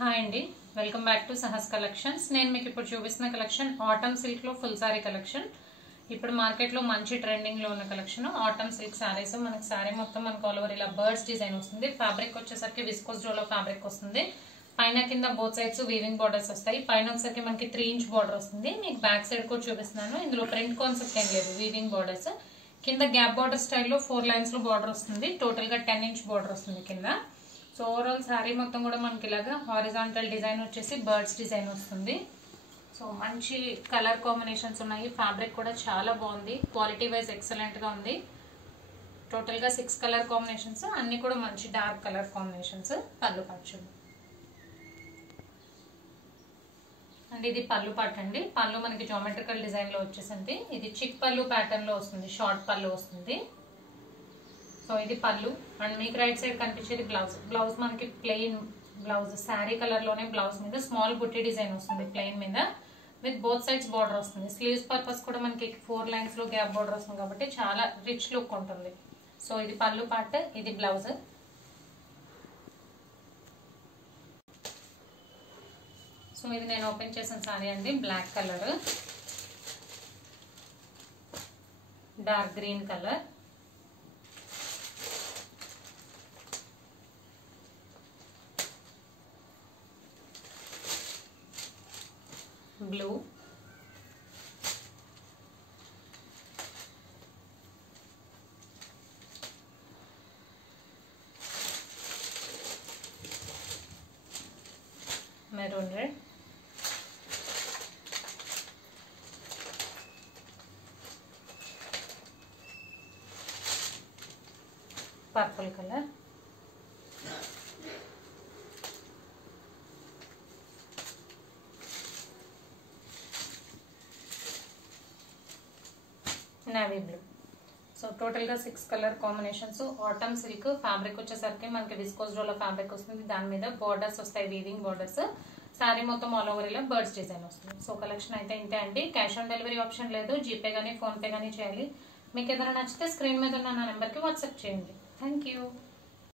Hi అండి, welcome back to Sahas collections. నేను మీకు ఇప్పుడు చూపిస్తున్న కలెక్షన్ ఆటమ్ సిల్క్ లో ఫుల్ సారీ కలెక్షన్. ఇప్పుడు మార్కెట్ లో మంచి ట్రెండింగ్ లో ఉన్న కలెక్షన్ ఆటమ్ సిల్క్ సారీస్. మనకి సారీ మొత్తం మనకు ఆల్ ఓవర్ ఇలా బర్డ్స్ డిజైన్ వస్తుంది. ఫ్యాబ్రిక్ వచ్చేసరికి విస్కోస్ డోలో ఫ్యాబ్రిక్ వస్తుంది. పైన కింద బోత్ సైడ్స్ వీవింగ్ బార్డర్స్ వస్తాయి. పైన వచ్చేసరికి మనకి 3 ఇంచ్ బార్డర్ వస్తుంది. మీకు బ్యాక్ సైడ్ కూడా చూపిస్తున్నాను. ఇందులో ప్రింట్ కాన్సెప్ట్ ఏం లేదు, వీవింగ్ బార్డర్స్. కింద గ్యాప్ బార్డర్ స్టైల్లో 4 లైన్స్ లో బార్డర్ వస్తుంది. టోటల్ గా 10 ఇంచ్ బార్డర్ వస్తుంది కింద. సో ఓవరాల్ శారీ మొత్తం కూడా మనకి ఇలాగా హారిజాంటల్ డిజైన్ వచ్చేసి బర్డ్స్ డిజైన్ వస్తుంది. సో మంచి కలర్ కాంబినేషన్స్ ఉన్నాయి. ఫ్యాబ్రిక్ కూడా చాలా బాగుంది, క్వాలిటీ వైజ్ ఎక్సలెంట్ గా ఉంది. టోటల్ గా 6 కలర్ కాంబినేషన్స్, అన్ని కూడా మంచి డార్క్ కలర్ కాంబినేషన్స్. పళ్ళు పాటు అండ్ ఇది పళ్ళు పాట అండి. పళ్ళు మనకి జామెట్రికల్ డిజైన్ లో వచ్చేసింది. ఇది చిక్ పళ్ళు ప్యాటర్న్ లో వస్తుంది, షార్ట్ పళ్ళు వస్తుంది. సో ఇది పళ్ళు. అండ్ మీకు రైట్ సైడ్ కనిపించేది బ్లౌజ్. బ్లౌజ్ మనకి ప్లెయిన్ బ్లౌజ్, శారీ కలర్ లోనే బ్లౌజ్ మీద స్మాల్ బుట్టి డిజైన్ వస్తుంది ప్లెయిన్ మీద, విత్ బోత్ సైడ్స్ బార్డర్ వస్తుంది. స్లీవ్స్ పర్పస్ కూడా మనకి 4 లైన్స్ లో గ్యాప్ బార్డర్ వస్తుంది కాబట్టి చాలా రిచ్ లుక్ ఉంటుంది. సో ఇది పళ్ళు పార్ట్, ఇది బ్లౌజ్. సో ఇది నేను ఓపెన్ చేసిన సారీ అండి, black colour, dark green colour, blue, maroon red, purple colour, navy blue. So total గా 6 colour combinations. Autumn silk fabric వచ్చేసరికి మనకి విస్కోస్ డోలో ఫ్యాబ్రిక్ వస్తుంది. దాని మీద బోర్డర్స్ వస్తాయి, వీవింగ్ బోర్డర్స్. శారీ మొత్తం ఆల్ ఓవర్ ఇలా బర్డ్స్ డిజైన్ వస్తుంది. సో కలెక్షన్ అయితే ఇంతే అండి. క్యాష్ ఆన్ డెలివరీ ఆప్షన్ లేదు, జీపే గానీ ఫోన్ పే గానీ చేయాలి. మీకు ఏదైనా నచ్చితే స్క్రీన్ మీద ఉన్న నా నెంబర్కి వాట్సాప్ చేయండి. Thank you.